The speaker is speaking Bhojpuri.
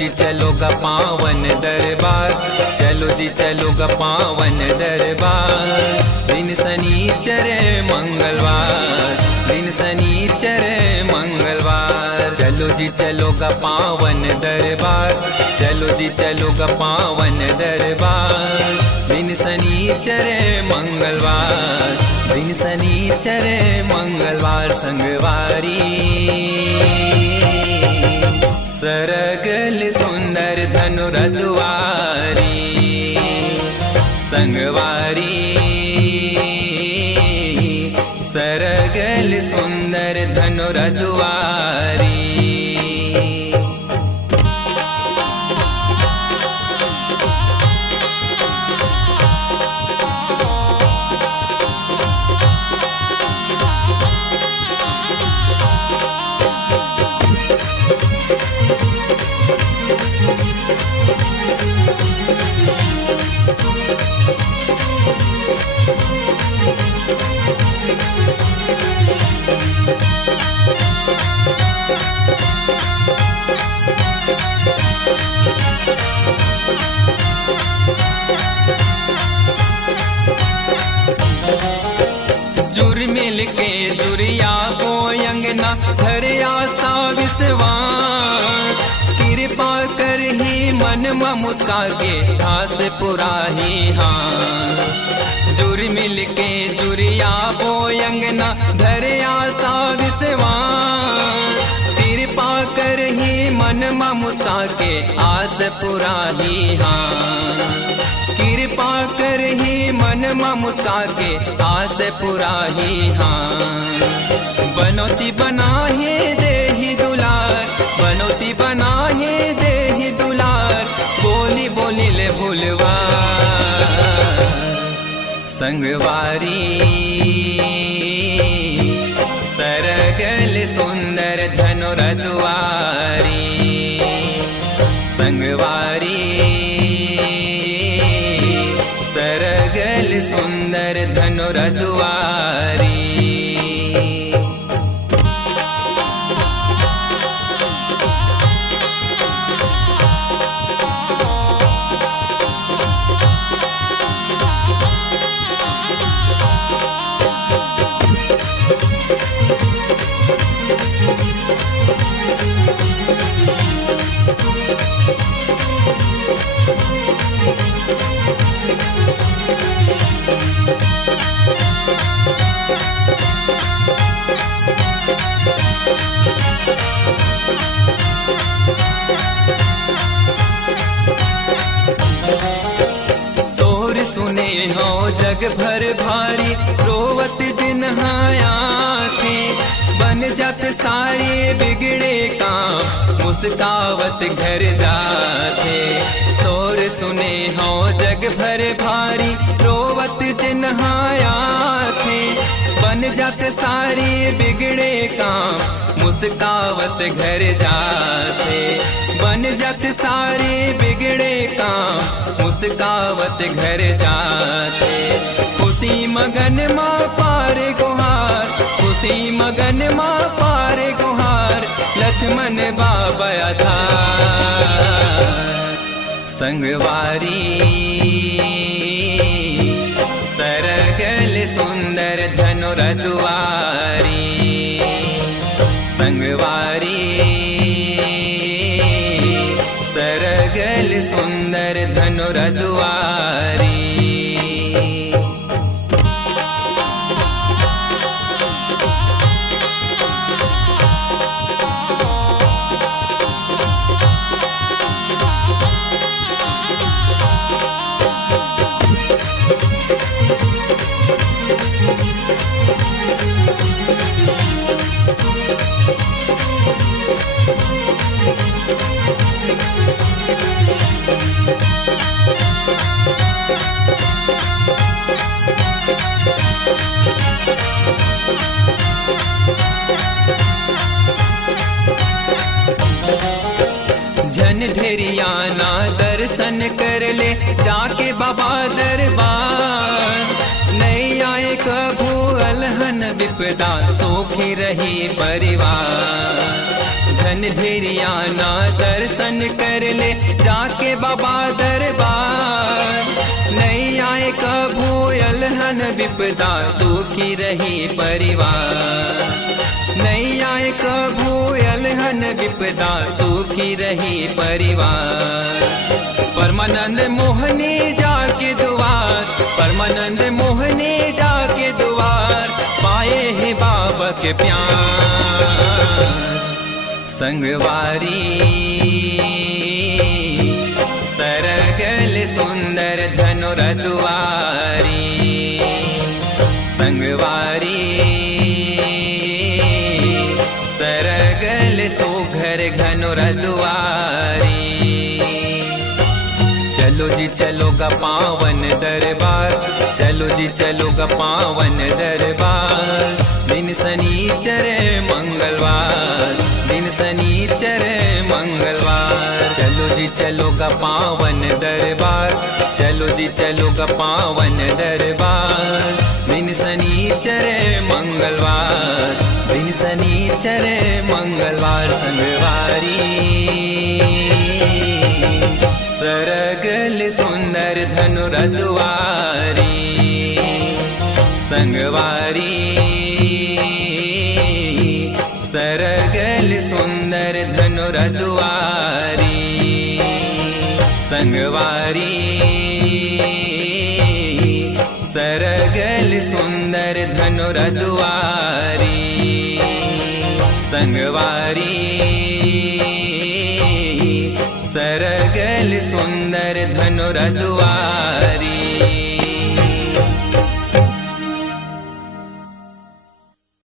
जी चलो गा पावन दरबार, चलो जी चलो गा पावन दरबार। दिन शनिचर मंगलवार, दिन शनिचर मंगलवार। चलो जी चलो गा पावन दरबार, चलो जी चलो गा पावन दरबार। दिन शनिचर मंगलवार, दिन शनिचर मंगलवार। संगवारी सरगल सुंदर धनुरद्वारी, संगवारी सरगल सुंदर धनुरद्वारी। जुर मिल के जुरिया को अंगना धरिया सा विश्वास। कृपा कर ही मन में मुस्का के ठास पुराही हाँ। जुर मिल के जुरिया को अंगना धरिया सा विश्वास। कृपा कर ही मन में मुस्का के आस पुराही हाँ। कृपा कर ही मन में मुस्का के आस पुराही हाँ। बनौती बनाहे देहि दुलार, बनौती बनाहे देहि दुलार। बोली बोली ले भूलवा संगवारी सरगल सुंदर धनुरद्वारी, संगवारी सरगल सुंदर धनुरद्वारी। सुने हो जग भर भारी, रोवत जिन आखे। बन जात सारे बिगड़े काम, मुस्कावत घर जाते। शोर सुने हो जग भर भारी, रोवत जिन आखे। बन जात सारे बिगड़े काम, मुस्कावत घर जाते। बन जात सारे बिगड़े काम, मुस्कावत घर जाते। खुशी मगन माँ पार गुहार, खुशी मगन माँ पार गुहार। लक्ष्मण बाबा आधार संगवारी सरगल सुंदर धनुरद्वारी, संगवारी सरगल सुंदर धनुरद्वारी। जन ढेरियाना दर्शन कर ले जाके बाबा दरबार। नहीं आए कभू अलहन विपदा, सुखी रही परिवार। झन ढेरियाना दर्शन कर ले जाके बाबा दरबार। नहीं आए कभू अलहन विपदा सुखी रही परिवार। नहीं आए कभू अलहन विपदा सुखी रही परिवार। परमानंद मोहनी जाके दुआर, परमानंद मोहनी जाके दुआर, पाए है बाबा के प्यार। संगवारी सरगल सुंदर धनुर दुआरी। संगवारी सरगल सुघर घनुर दुआरी। चलो जी चलो गा पावन दरबार, चलो जी चलो गा पावन दरबार। दिन शनिचर मंगलवार, दिन शनिचर मंगलवार। चलो जी चलो गा पावन दरबार, चलो जी चलो गा पावन दरबार। दिन शनिचर मंगलवार, दिन शनिचर मंगलवार। संगवारी सरगल सुंदर धनुर दुआरी। संगवारी सरगल सुंदर धनुर दुआरी। संगवारी सरगल सुंदर धनुर दुआरी। संगवारी सरगल सुंदर धनुर दुआरी।